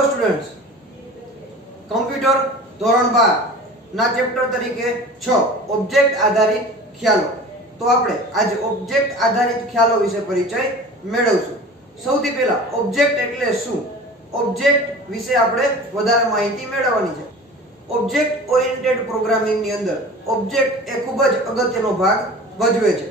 Hello students, computer धोरण 12 ना chapter तरीके 6 ऑब्जेक्ट आधारित ख्यालो। तो આપણે આજે ઓબ્જેક્ટ આધારિત ખ્યાલો વિશે પરિચય મેળવશું। સૌથી પહેલા ઓબ્જેક્ટ એટલે શું, ઓબ્જેક્ટ વિશે આપણે વધારે માહિતી મેળવવાની છે। ઓબ્જેક્ટ ઓરિએન્ટેડ પ્રોગ્રામિંગ ની અંદર ઓબ્જેક્ટ એ ખૂબ જ અગત્યનો ભાગ ભજવે છે।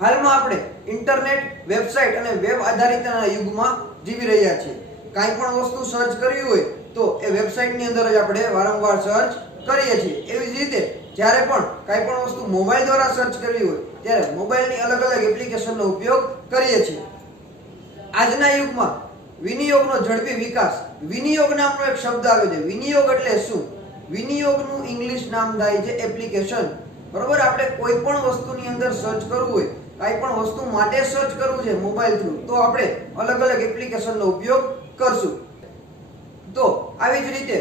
હાલમાં આપણે ઇન્ટરનેટ, વેબસાઇટ અને વેબ આધારિતના યુગમાં જીવી રહ્યા છીએ। કાંઈ પણ વસ્તુ સર્ચ કરવી હોય તો એ વેબસાઇટ ની અંદર જ આપણે વારંવાર સર્ચ કરીએ છીએ। એવી જ રીતે જ્યારે પણ કાંઈ પણ વસ્તુ મોબાઈલ દ્વારા સર્ચ કરવી હોય ત્યારે મોબાઈલની અલગ-અલગ એપ્લિકેશનનો ઉપયોગ કરીએ છીએ। આજના યુગમાં વિનિયોગનો ઝડપી વિકાસ, વિનિયોગ નામનો એક શબ્દ આવે છે। વિનિયોગ એટલે શું? વિનિયોગનું ઇંગ્લિશ નામ થાય છે એપ્લિકેશન। બરોબર, આપણે કોઈ પણ વસ્તુની અંદર સર્ચ કરવું હોય, કાંઈ પણ વસ્તુ માટે સર્ચ કરવું છે મોબાઈલ થ્રુ, તો આપણે અલગ-અલગ એપ્લિકેશનનો ઉપયોગ કરશું। તો આવી જ રીતે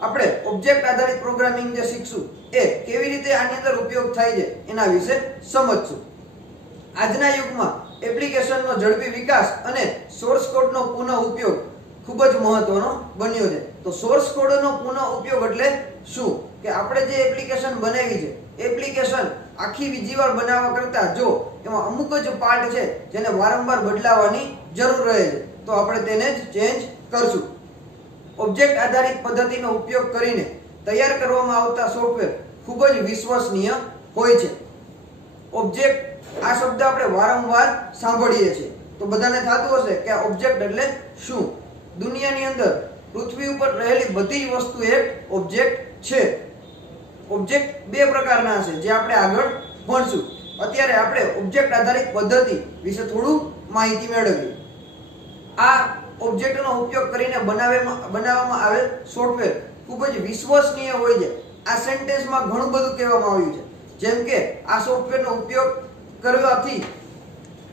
આપણે ઓબ્જેક્ટ આધારિત પ્રોગ્રામિંગ જે શીખશું એ કેવી રીતે આની અંદર ઉપયોગ થાય છે એના વિશે સમજશું। આજના યુગમાં એપ્લિકેશનનો ઝડપી વિકાસ અને સોર્સ કોડનો પુનઃ ઉપયોગ ખૂબ જ મહત્વનો બન્યો છે। તો સોર્સ કોડનો પુનઃ ઉપયોગ એટલે શું કે આપણે જે એપ્લિકેશન બનાવી છે, એપ્લિકેશન આખી બીજી વાર બનાવવા કરતા જો એમાં અમુક જ પાર્ટ છે જેને વારંવાર બદલાવાની જરૂર રહે છે તો આપણે તેને જ ચેન્જ કરશું। ઓબ્જેક્ટ આધારિત પદ્ધતિનો ઉપયોગ કરીને તૈયાર કરવામાં આવતા સોફ્ટવેર ખૂબ જ વિશ્વસનીય હોય છે। ઓબ્જેક્ટ આ શબ્દ આપણે વારંવાર સાંભળીએ છીએ તો બધાને થતું હશે કે આ ઓબ્જેક્ટ એટલે શું। દુનિયાની અંદર પૃથ્વી ઉપર રહેલી બધી જ વસ્તુ એક ઓબ્જેક્ટ છે। ઓબ્જેક્ટ બે પ્રકારના હશે જે આપણે આગળ ભણશું। અત્યારે આપણે ઓબ્જેક્ટ આધારિત પદ્ધતિ વિશે થોડું માહિતી મેળવીએ। આ ઓબ્જેક્ટનો ઉપયોગ કરીને બનાવવામાં આવેલ સોફ્ટવેર ખૂબ જ વિશ્વસનીય હોય છે। આ સેન્ટેન્સમાં ઘણું બધું કહેવામાં આવ્યું છે, જેમ કે આ સોફ્ટવેરનો ઉપયોગ કરવાથી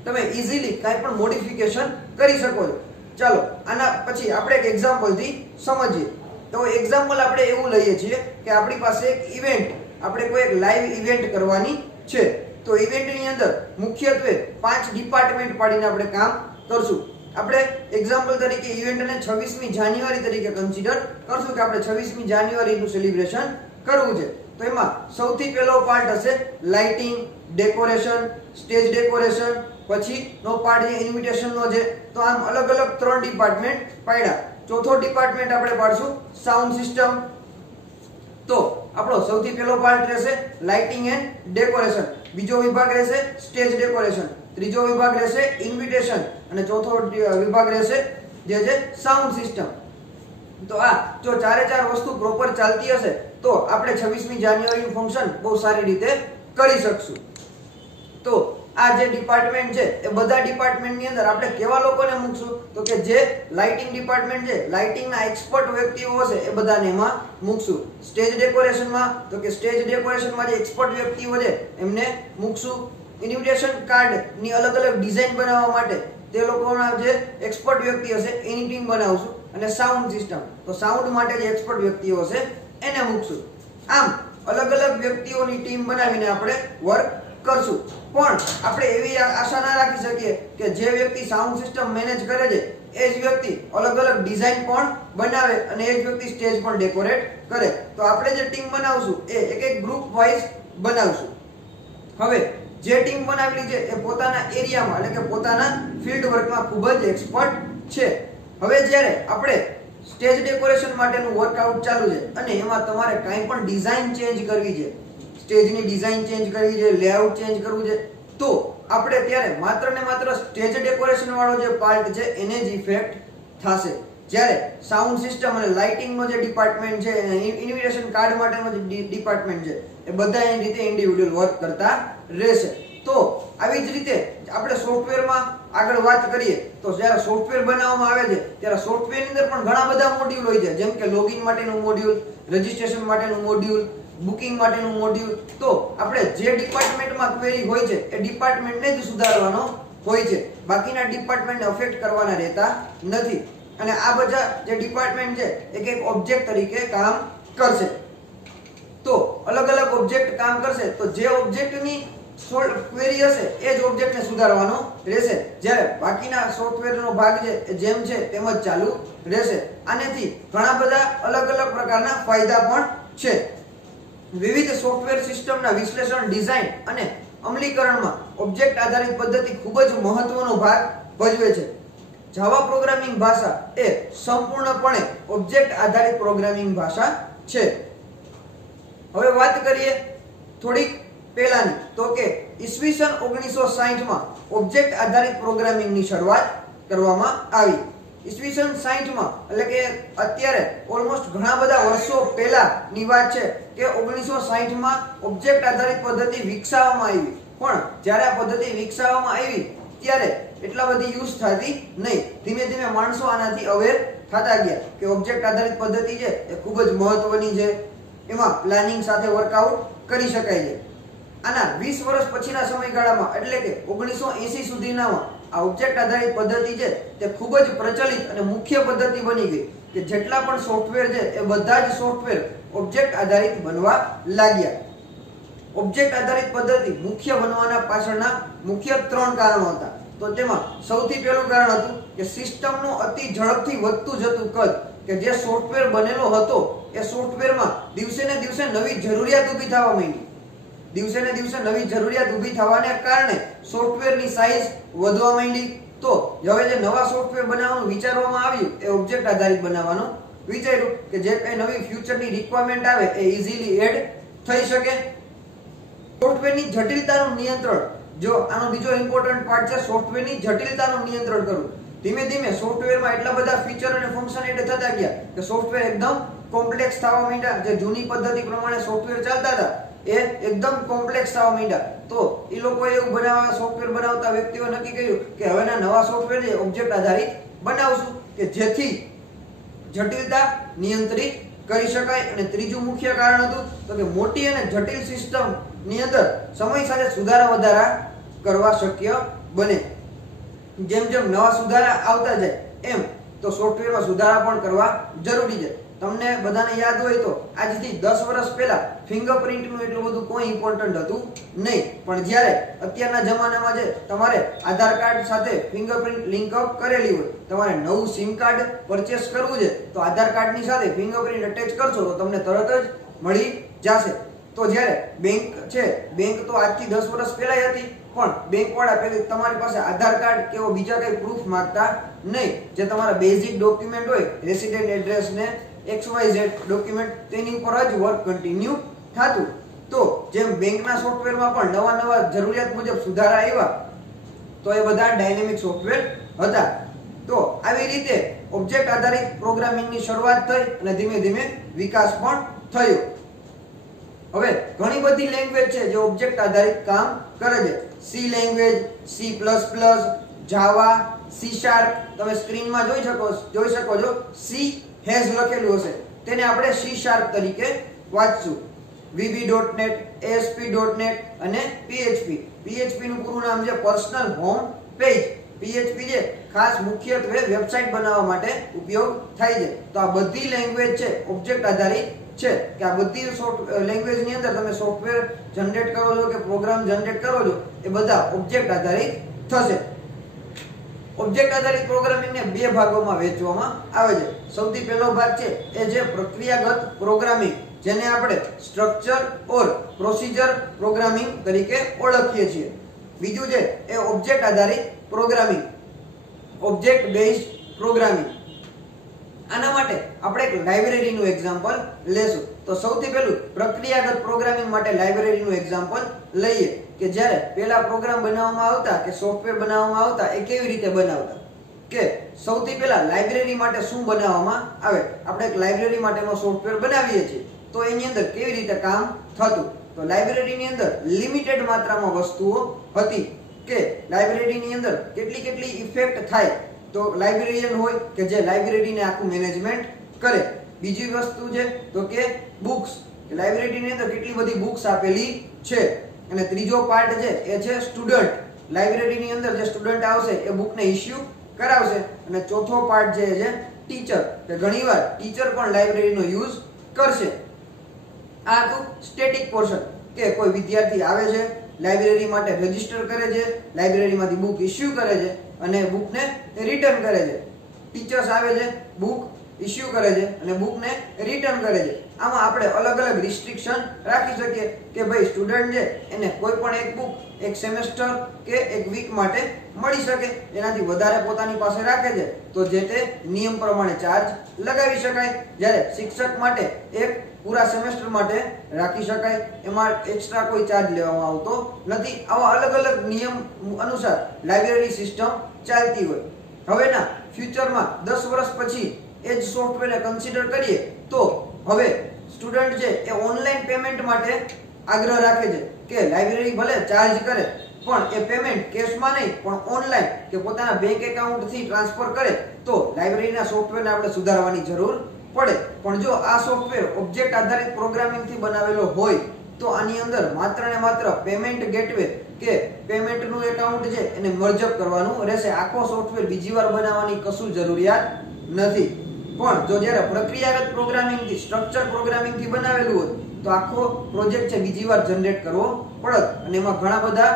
તમે ઈઝીલી કાંઈ પણ મોડિફિકેશન કરી શકો છો। ચાલો આના પછી આપણે એક એક્ઝામ્પલથી સમજીએ। તો એક્ઝામ્પલ આપણે એવું લઈએ છીએ કે આપણી પાસે એક ઇવેન્ટ, આપણે કોઈ એક લાઈવ ઇવેન્ટ કરવાની છે। તો ઇવેન્ટની અંદર મુખ્યત્વે 5 ડિપાર્ટમેન્ટ પાડીને આપણે કામ કરશું। આપણે એક્ઝામ્પલ તરીકે ઇવેન્ટને 26મી જાન્યુઆરી તરીકે કન્સિડર કરશું કે આપણે 26મી જાન્યુઆરીનું સેલિબ્રેશન કરવું છે। તો એમાં સૌથી પહેલો પાર્ટ હશે લાઇટિંગ, ડેકોરેશન, સ્ટેજ ડેકોરેશન, પછીનો પાર્ટ છે ઇન્વિટેશનનો છે। તો આમ અલગ-અલગ 3 ડિપાર્ટમેન્ટ પાડ્યા। ચોથો ડિપાર્ટમેન્ટ આપણે પાડશું સાઉન્ડ સિસ્ટમ। તો આપણો સૌથી પહેલો પાર્ટ રહેશે લાઇટિંગ એન્ડ ડેકોરેશન, બીજો વિભાગ રહેશે સ્ટેજ ડેકોરેશન, ત્રીજો વિભાગ રહેશે ઇન્વિટેશન અને ચોથો વિભાગ રહેશે જે છે સાઉન્ડ સિસ્ટમ। તો આ જો ચારે ચાર વસ્તુ પ્રોપર ચાલતી હશે તો આપણે 26મી જાન્યુઆરીનું ફંક્શન બહુ સારી રીતે કરી શકશું। તો આ જે ડિપાર્ટમેન્ટ છે એ બધા ડિપાર્ટમેન્ટની અંદર આપણે કેવા લોકોને મૂકશું તો કે જે લાઇટિંગ ડિપાર્ટમેન્ટ છે, લાઇટિંગના એક્સપર્ટ વ્યક્તિઓ હશે એ બધાને એમાં મૂકશું। સ્ટેજ ડેકોરેશનમાં તો કે સ્ટેજ ડેકોરેશનમાં જે એક્સપર્ટ વ્યક્તિઓ છે એમને મૂકશું। ઇન્વિટેશન કાર્ડની અલગ-અલગ ડિઝાઇન બનાવવા માટે તે લોકોના જે એક્સપર્ટ વ્યક્તિ હશે એની ટીમ બનાવશું। અને સાઉન્ડ સિસ્ટમ, તો સાઉન્ડ માટે જે એક્સપર્ટ વ્યક્તિઓ હશે એને મૂકશું। આમ અલગ-અલગ વ્યક્તિઓની ટીમ બનાવીને આપણે વર્ક કરશું। પણ આપણે એવી આશા ના રાખી શકીએ કે જે વ્યક્તિ સાઉન્ડ સિસ્ટમ મેનેજ કરે છે એ જ વ્યક્તિ અલગ-અલગ ડિઝાઇન પણ બનાવે અને એ જ વ્યક્તિ સ્ટેજ પણ ડેકોરેટ કરે। તો આપણે જે ટીમ બનાવશું એ એક ગ્રુપ વાઇઝ બનાવશું। હવે જે ટીમ બનાવેલી છે એ પોતાના એરિયામાં એટલે કે પોતાના ફિલ્ડ વર્કમાં ખૂબ જ એક્સપર્ટ છે। હવે જ્યારે આપણે સ્ટેજ ડેકોરેશન માટેનું વર્કઆઉટ ચાલુ છે અને એમાં તમારે કાંઈ પણ ડિઝાઇન ચેન્જ કરવી છે, સ્ટેજની ડિઝાઇન ચેન્જ કરવી છે, લેઆઉટ ચેન્જ કરવું છે, તો આપણે ત્યારે માત્ર ને માત્ર સ્ટેજ ડેકોરેશન વાળો જે પાર્ટ છે એને જ ઇફેક્ટ થશે। જ્યારે સાઉન્ડ સિસ્ટમ અને લાઇટિંગનો જે ડિપાર્ટમેન્ટ છે, ઇન્વિટેશન કાર્ડ માટેનો જે ડિપાર્ટમેન્ટ છે એ બધા એની રીતે ઇન્ડિવિડ્યુઅલ વર્ક કરતા રહેશે। તો આવી જ રીતે આપણે સોફ્ટવેરમાં આગળ વાત કરીએ તો જ્યારે સોફ્ટવેર બનાવવામાં આવે છે ત્યારે સોફ્ટવેરની અંદર પણ ઘણા બધા મોડ્યુલ હોય છે, જેમ કે લોગિન માટેનું મોડ્યુલ, રજિસ્ટ્રેશન માટેનું મોડ્યુલ, બુકિંગ માટેનું મોડ્યુલ। તો આપણે જે ડિપાર્ટમેન્ટમાં ક્વેરી હોય છે એ ડિપાર્ટમેન્ટને જ સુધારવાનો હોય છે, બાકીના ડિપાર્ટમેન્ટને અફેક્ટ કરવાના રહેતા નથી। અને આ બધા જે ડિપાર્ટમેન્ટ છે એક ઓબ્જેક્ટ તરીકે કામ કરશે। તો અલગ-અલગ ઓબ્જેક્ટ કામ કરશે તો જે ઓબ્જેક્ટની ક્વેરી હશે એ જ ઓબ્જેક્ટને સુધારવાનો રહેશે, જ્યારે બાકીના સોફ્ટવેરનો ભાગ છે જેમ છે તેમ જ ચાલુ રહેશે. આનેથી ઘણા બધા અલગ અલગ પ્રકારના ફાયદા પણ છે. વિવિધ સોફ્ટવેર સિસ્ટમના વિશ્લેષણ, ડિઝાઇન અને અમલીકરણમાં ઓબ્જેક્ટ આધારિત પદ્ધતિ ખૂબ જ મહત્વનો ભાગ ભજવે છે. જાવા પ્રોગ્રામિંગ ભાષા એ સંપૂર્ણપણે ઓબ્જેક્ટ આધારિત પ્રોગ્રામિંગ ભાષા છે. હવે વાત કરીએ થોડીક પહેલાની, તો કે ઈસવીસન 1960 માં ઓબ્જેક્ટ આધારિત પ્રોગ્રામિંગની શરૂઆત કરવામાં આવી. ઈસવીસન 60 માં એટલે કે અત્યારે ઓલમોસ્ટ ઘણા બધા વર્ષો પહેલાની વાત છે કે 1960 માં ઓબ્જેક્ટ આધારિત પદ્ધતિ વિકસાવવામાં આવી. પણ જ્યારે આ પદ્ધતિ વિકસાવવામાં આવી ત્યારે એટલા બધી યુઝ થતી નહીં. ધીમે ધીમે માણસો આનાથી અવેર થતા ગયા કે ઓબ્જેક્ટ આધારિત પદ્ધતિ છે એ ખૂબ જ મહત્વની છે, એમાં પ્લાનિંગ સાથે વર્કઆઉટ કરી શકાય છે. આના 20 વર્ષ પછીના સમયગાળામાં એટલે કે 1980 સુધીનામાં આ ઓબ્જેક્ટ આધારિત પદ્ધતિ છે તે ખૂબ જ પ્રચલિત અને મુખ્ય પદ્ધતિ બની ગઈ કે જેટલા પણ સોફ્ટવેર છે એ બધા જ સોફ્ટવેર ઓબ્જેક્ટ આધારિત બનવા લાગ્યા. ઓબ્જેક્ટ આધારિત પદ્ધતિ મુખ્ય બનવાના પાછળના મુખ્ય 3 કારણો હતા. તો તેમાં સૌથી પહેલું કારણ હતું કે સિસ્ટમનું અતિ ઝડપથી વધતું જતું કદ, કે જે સોફ્ટવેર બનેલો હતો એ સોફ્ટવેરમાં દિવસે ને દિવસે નવી જરૂરિયાત ઊભી થવા માંડી. દિવસે ને દિવસે નવી જરૂરિયાત ઊભી થવાને કારણે સોફ્ટવેરની સાઈઝ વધવા માંડી. તો હવે જે નવા સોફ્ટવેર બનાવવાનું વિચારવામાં આવ્યું એ ઓબ્જેક્ટ આધારિત બનાવવાનું વિચાર્યું કે જે કઈ નવી ફ્યુચરની રિક્વાયરમેન્ટ આવે એ ઈઝીલી એડ થઈ શકે. સોફ્ટવેરની જટિલતાનું નિયંત્રણ, જો આનો બીજો ઇમ્પોર્ટન્ટ પાર્ટ છે સોફ્ટવેરની જટિલતાનું નિયંત્રણ કરવું. ધીમે ધીમે સોફ્ટવેરમાં એટલા બધા ફીચર અને ફંક્શન એડ થતા ગયા કે સોફ્ટવેર એકદમ કોમ્પ્લેક્સ થવા માંડ્યા. જે જૂની પદ્ધતિ પ્રમાણે સોફ્ટવેર ચાલતા હતા એ એકદમ કોમ્પ્લેક્સ થવા માંડ્યા. તો એ લોકોએ એવું સોફ્ટવેર બનાવતા વ્યક્તિઓ નક્કી કર્યું કે હવેના નવા સોફ્ટવેર છે ઓબ્જેક્ટ આધારિત બનાવશું કે જેથી જટિલતા નિયંત્રિત કરી શકાય. અને ત્રીજું મુખ્ય કારણ હતું તો કે મોટી અને જટિલ સિસ્ટમ ની અંદર સમય સાથે સુધારા વધારા કરવા શક્ય બને. જેમ જેમ નવા સુધારા આવતા જાય એમ તો સોફ્ટવેરમાં સુધારા પણ કરવા જરૂરી છે. તમને બધાને યાદ હોય તો આજથી 10 વર્ષ પહેલા ફિંગરપ્રિન્ટનું એટલું બધું કોઈ ઇમ્પોર્ટન્ટ હતું નહીં. પણ જ્યારે અત્યારના જમાનામાં જે તમારે આધાર કાર્ડ સાથે ફિંગરપ્રિન્ટ લિંક અપ કરેલી હોય, તમારે નવું સિમ કાર્ડ પરચેસ કરવું છે તો આધાર કાર્ડની સાથે ફિંગરપ્રિન્ટ અટેચ કરશો તો તમને તરત જ મળી જશે. તો જ્યારે બેંક છે, બેંક તો આજથી 10 વર્ષ પહેલા હતી, પણ બેંક વાળા પહેલા તમારી પાસે આધાર કાર્ડ કે બીજા કઈ પ્રૂફ માંગતા નહીં. જે તમારા બેઝિક ડોક્યુમેન્ટ હોય, રેસિડેન્ટ એડ્રેસ ને XYZ ડોક્યુમેન્ટ, તેની ઉપર જ વર્ક કન્ટિન્યુ થતું. તો જેમ બેંકના સોફ્ટવેરમાં પણ નવા જરૂરિયાત મુજબ સુધારા આવ્યા તો એ બધા ડાયનેમિક સોફ્ટવેર હતા. તો આવી રીતે ઓબ્જેક્ટ આધારિત પ્રોગ્રામિંગની શરૂઆત થઈ અને ધીમે ધીમે વિકાસ પણ થયો. હવે ઘણી બધી લેંગ્વેજ છે જે ઓબ્જેક્ટ આધારિત કામ કરે છે. સી લેંગ્વેજ, C++, જાવા, C#, તમે સ્ક્રીનમાં જોઈ શકો છો C હેઝ લખેલું હશે, તેને આપણે C# તરીકે વાંચશું. VB.NET, ASP.NET અને PHP. PHP નું પૂરું નામ છે પર્સનલ હોમ પેજ. PHP જે ખાસ મુખ્યત્વે વેબસાઇટ બનાવવા માટે ઉપયોગ થાય છે. તો આ બધી લેંગ્વેજ છે ઓબ્જેક્ટ આધારિત છે કે આ બધી લેંગ્વેજ ની અંદર તમે સોફ્ટવેર જનરેટ કરો છો કે પ્રોગ્રામ જનરેટ કરો છો એ બધા ઓબ્જેક્ટ આધારિત થશે. ઓબ્જેક્ટ આધારિત પ્રોગ્રામિંગને 2 ભાગોમાં વહેંચવામાં આવે છે. સૌથી પહેલો ભાગ છે એ છે પ્રક્રિયાગત પ્રોગ્રામિંગ, જેને આપણે સ્ટ્રક્ચર ઓર પ્રોસિજર પ્રોગ્રામિંગ તરીકે ઓળખીએ છીએ. બીજું છે એ ઓબ્જેક્ટ આધારિત પ્રોગ્રામિંગ, ઓબ્જેક્ટ બેઝડ પ્રોગ્રામિંગ. આના માટે આપણે એક લાઇબ્રેરીનું એક્ઝામ્પલ લેશું. તો સૌથી પહેલું પ્રક્રિયાગત પ્રોગ્રામિંગ માટે લાઇબ્રેરીનું એક્ઝામ્પલ લઈએ કે જ્યારે પહેલા પ્રોગ્રામ બનાવવામાં આવતા કે સોફ્ટવેર બનાવવામાં આવતા એ કેવી રીતે બનાવતા. કે સૌથી પહેલા લાઇબ્રેરી માટે શું બનાવવામાં આવે. આપણે એક લાઇબ્રેરી માટેનો સોફ્ટવેર બનાવીએ છીએ તો એની અંદર કેવી રીતે કામ થતું. તો લાઇબ્રેરીની અંદર લિમિટેડ માત્રામાં વસ્તુઓ હતી કે લાઇબ્રેરીની અંદર કેટલી ઇફેક્ટ થાય. તો લાઇબ્રેરિયન હોય કે જે લાઇબ્રેરીને આખું મેનેજમેન્ટ કરે. બીજી વસ્તુ છે તો કે બુક્સ, કે લાઇબ્રેરીની અંદર કેટલી બધી બુક્સ આપેલી છે. અને ત્રીજો પાર્ટ છે એ છે સ્ટુડન્ટ. લાઇબ્રેરીની અંદર જે સ્ટુડન્ટ આવશે એ બુકને ઇશ્યુ કરાવશે. અને ચોથો પાર્ટ જે છે ટીચર, કે ઘણીવાર ટીચર પણ લાઇબ્રેરીનો યુઝ કરશે. આ આખું સ્ટેટિક પોર્શન. કે કોઈ વિદ્યાર્થી આવે છે, લાઇબ્રેરી માટે રજીસ્ટર કરે છે, લાઇબ્રેરીમાંથી બુક ઇશ્યુ કરે છે અને બુકને રિટર્ન કરે છે. ટીચર્સ આવે છે, બુક ઇશ્યુ કરે છે અને બુકને રિટર્ન કરે છે. આમાં આપણે અલગ અલગ રિસ્ટ્રિક્શન રાખી શકીએ કે ભાઈ સ્ટુડન્ટ છે એને કોઈ પણ એક બુક એક સેમેસ્ટર કે એક વીક માટે મળી શકે. એનાથી વધારે પોતાની પાસે રાખે છે તો જે તે નિયમ પ્રમાણે ચાર્જ લગાવી શકાય. જ્યારે શિક્ષક માટે એક પૂરા સેમેસ્ટર માટે રાખી શકાય, એમાં એક્સ્ટ્રા કોઈ ચાર્જ લેવામાં આવતો નથી. આવા અલગ અલગ નિયમ અનુસાર લાઇબ્રેરી સિસ્ટમ ચાલતી હોય. હવેના ફ્યુચરમાં 10 વર્ષ પછી એ જ સોફ્ટવેરને કન્સિડર કરીએ તો હવે સ્ટુડન્ટ છે એ ઓનલાઈન પેમેન્ટ માટે આગ્રહ રાખે છે કે લાઇબ્રેરી ભલે ચાર્જ કરે પણ એ પેમેન્ટ કેશમાં નહીં પણ ઓનલાઈન કે પોતાના બેંક એકાઉન્ટથી ટ્રાન્સફર કરે તો લાઇબ્રેરીના સોફ્ટવેરને આપણે સુધારવાની જરૂર પડે. પણ જો આ સોફ્ટવેર ઓબ્જેક્ટ આધારિત પ્રોગ્રામિંગથી બનાવેલો હોય તો આની અંદર માત્ર ને માત્ર પેમેન્ટ ગેટવે કે પેમેન્ટનું એકાઉન્ટ છે એને મર્જઅપ કરવાનું રહેશે. આખો સોફ્ટવેર બીજી વાર બનાવવાની કશું જરૂરિયાત નથી. પણ જો જ્યારે પ્રક્રિયાગત પ્રોગ્રામિંગથી સ્ટ્રક્ચર પ્રોગ્રામિંગથી બનાવેલું હોય તો આખો પ્રોજેક્ટ છે બીજી વાર જનરેટ કરવો પડે અને એમાં ઘણા બધા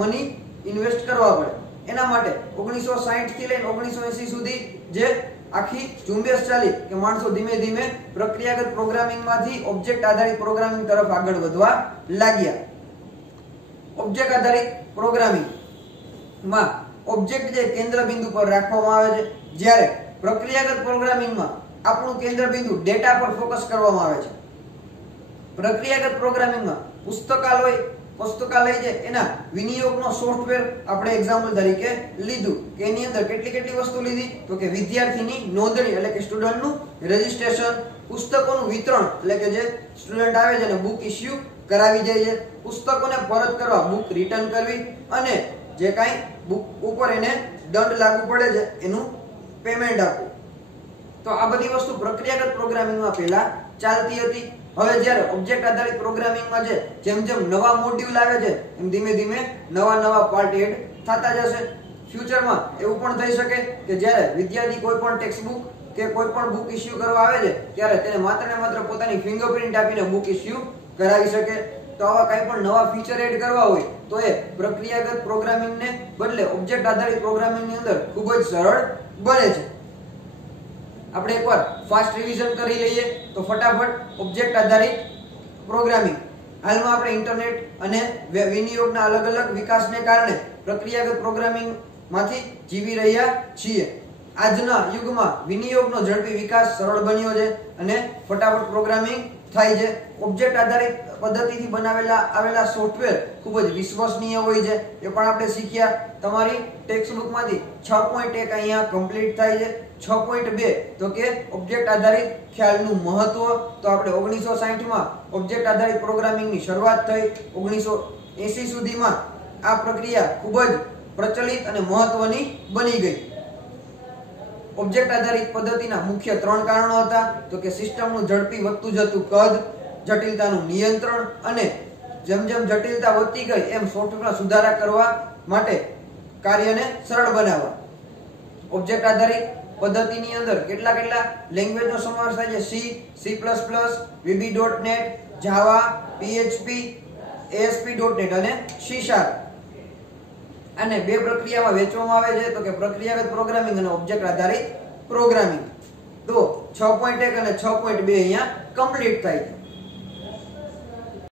મની ઇન્વેસ્ટ કરવા પડે. એના માટે 1960 થી લઈને 1980 સુધી જે આખી ઝુંબેશ ચાલી કે માણસો ધીમે ધીમે પ્રક્રિયાગત પ્રોગ્રામિંગમાંથી ઓબ્જેક્ટ આધારિત પ્રોગ્રામિંગ તરફ આગળ વધવા લાગ્યા. ઓબ્જેક્ટ આધારિત પ્રોગ્રામિંગ માં ઓબ્જેક્ટ જે કેન્દ્ર બિંદુ પર રાખવામાં આવે છે, જ્યારે પ્રક્રિયાગત પ્રોગ્રામિંગમાં આપણું કેન્દ્ર બિંદુ ડેટા પર ફોકસ કરવામાં આવે છે. પ્રક્રિયાગત પ્રોગ્રામિંગમાં પુસ્તકાલય છે એના વિનિયોગનો સોફ્ટવેર આપણે એક્ઝામ્પલ તરીકે લીધું કે એની અંદર કેટલી વસ્તુ લીધી તો કે વિદ્યાર્થીની નોંધણી એટલે કે સ્ટુડન્ટનું રજીસ્ટ્રેશન, પુસ્તકોનું વિતરણ એટલે કે જે સ્ટુડન્ટ આવે છે એને બુક ઇશ્યુ કરાવી જાય છે, પુસ્તકોને પરત કરવા બુક રિટર્ન કરવી અને જે કાંઈ બુક ઉપર એને દંડ લાગુ પડે છે એનું પેમેન્ટ આપવું. તો આ બધી વસ્તુ પ્રક્રિયાગત પ્રોગ્રામિંગમાં પહેલા ચાલતી હતી. હવે જ્યારે ઓબ્જેક્ટ આધારિત પ્રોગ્રામિંગમાં છે જેમ નવા મોડ્યુલ આવે છે એમ ધીમે ધીમે નવા પાર્ટ એડ થતા જશે. ફ્યુચરમાં એવું પણ થઈ શકે કે જ્યારે વિદ્યાર્થી કોઈ પણ ટેક્સ્ટ બુક કે કોઈ પણ બુક ઇશ્યુ કરવા આવે છે ત્યારે તેને માત્ર ને માત્ર પોતાની ફિંગરપ્રિન્ટ આપીને બુક ઇશ્યુ કરાવી શકે. તો આવા કંઈ પણ નવા ફીચર એડ કરવા હોય તો એ પ્રક્રિયાગત પ્રોગ્રામિંગને બદલે ઓબ્જેક્ટ આધારિત પ્રોગ્રામિંગની અંદર ખૂબ જ સરળ બને છે. આપણે એકવાર ફાસ્ટ રિવિઝન કરી લઈએ તો ફટાફટ ઓબ્જેક્ટ આધારિત પ્રોગ્રામિંગ. હાલમાં આપણે ઇન્ટરનેટ અને વિનિયોગના અલગ અલગ વિકાસને કારણે પ્રક્રિયાગત પ્રોગ્રામિંગ માંથી જીવી રહ્યા છીએ. આજના યુગમાં વિનિયોગનો ઝડપી વિકાસ સરળ બન્યો છે અને ફટાફટ પ્રોગ્રામિંગ થાય છે. ઓબ્જેક્ટ આધારિત પદ્ધતિથી આવેલા સોફ્ટવેર ખૂબ જ વિશ્વસનીય હોય છે. એ પણ આપણે શીખ્યા. તમારી ટેક્સ્ટ બુકમાંથી 6.1 અહીંયા કમ્પ્લીટ થાય છે. 6.2 તો કે ઓબ્જેક્ટ આધારિત ખ્યાલનું મહત્વ. તો આપણે 1960 માં ઓબ્જેક્ટ આધારિત પ્રોગ્રામિંગની શરૂઆત થઈ. 1980 સુધીમાં આ પ્રક્રિયા ખૂબ જ પ્રચલિત અને મહત્વની બની ગઈ. ઓબ્જેક્ટ આધારિત પદ્ધતિના મુખ્ય 3 કારણો હતા તો કે સિસ્ટમનું ઝડપી વધતું જતું કદ, જટિલતાનું નિયંત્રણ અને જેમ જટિલતા વધતી ગઈ એમ સોફ્ટવેરમાં સુધારા કરવા માટે કાર્યને સરળ બનાવવા. ઓબ્જેક્ટ આધારિત પદ્ધતિની અંદર કેટલા લેંગ્વેજનો સમાવેશ થાય છે? C, C++, VB.NET, Java, PHP, ASP.NET અને C#. અને બે પ્રક્રિયામાં વહેંચવામાં આવે છે તો કે પ્રક્રિયાગત પ્રોગ્રામિંગ અને ઓબ્જેક્ટ આધારિત પ્રોગ્રામિંગ. તો 6.1 અને 6.2 અહીંયા કમ્પ્લીટ થાય છે.